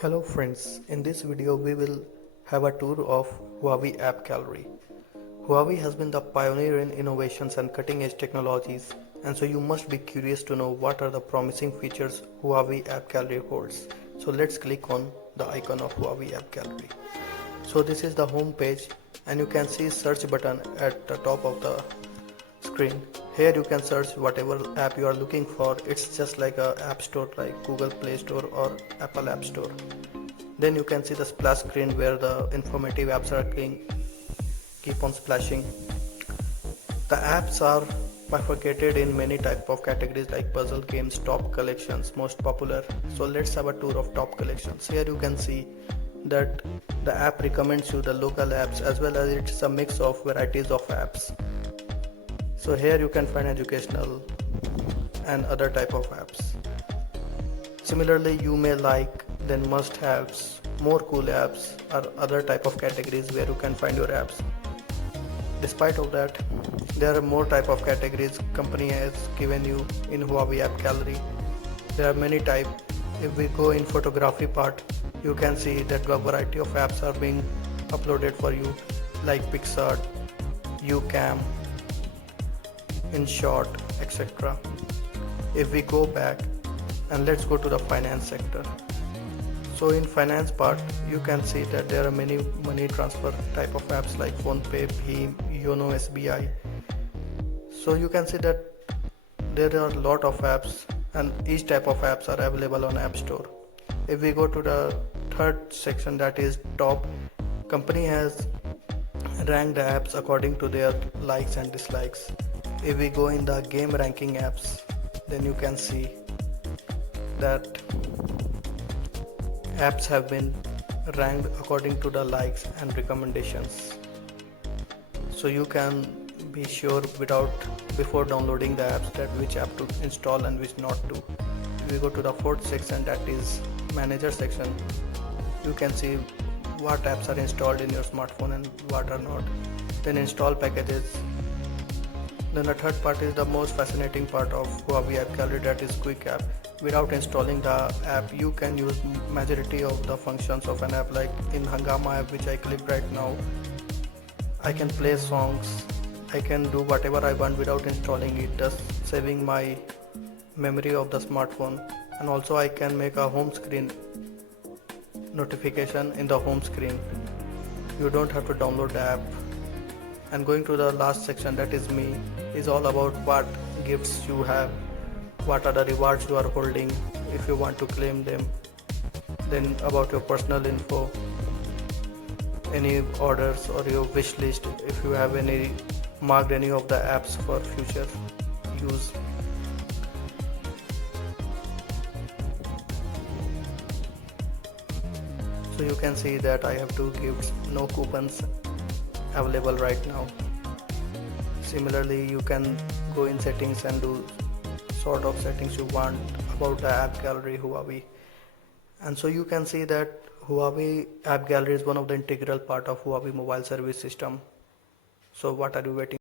Hello friends, in this video we will have a tour of Huawei App Gallery. Huawei has been the pioneer in innovations and cutting edge technologies, and so you must be curious to know what are the promising features Huawei App Gallery holds. So let's click on the icon of Huawei App Gallery. So this is the home page and you can see search button at the top of the screen. Here you can search whatever app you are looking for. It's just like a app store like Google Play Store or Apple App Store. Then you can see the splash screen where the informative apps are keep on splashing. The apps are bifurcated in many type of categories like puzzle games, top collections, most popular. So let's have a tour of top collections. Here you can see that the app recommends you the local apps as well as it's a mix of varieties of apps. So here you can find educational and other type of apps. Similarly, you may like then must-haves, more cool apps or other type of categories where you can find your apps. Despite of that, there are more type of categories company has given you in Huawei App Gallery. There are many type. If we go in photography part, you can see that a variety of apps are being uploaded for you like PicsArt, UCam, InShot, etc. If we go back and let's go to the finance sector. So in finance part, you can see that there are many money transfer type of apps like PhonePe, Bheem, Yono SBI. So you can see that there are a lot of apps and each type of apps are available on App Store. If we go to the third section, that is top, company has ranked the apps according to their likes and dislikes. If we go in the game ranking apps, then you can see that apps have been ranked according to the likes and recommendations. So you can be sure before downloading the apps that which app to install and which not to. If we go to the fourth section, that is manager section, you can see what apps are installed in your smartphone and what are not. Then install packages. Then the third part is the most fascinating part of Huawei App Gallery, that is Quick App. Without installing the app, you can use majority of the functions of an app. Like in Hungama app, which I click right now, I can play songs, I can do whatever I want without installing it, thus saving my memory of the smartphone. And also I can make a home screen notification in the home screen. You don't have to download the app. And going to the last section, that is me, is all about what gifts you have, what are the rewards you are holding if you want to claim them, then about your personal info, any orders or your wish list, if you have any marked any of the apps for future use. So you can see that I have 2 gifts, no coupons available right now. Similarly, you can go in settings and do sort of settings you want about the app gallery Huawei. And so you can see that Huawei App Gallery is one of the integral part of Huawei mobile service system. So what are you waiting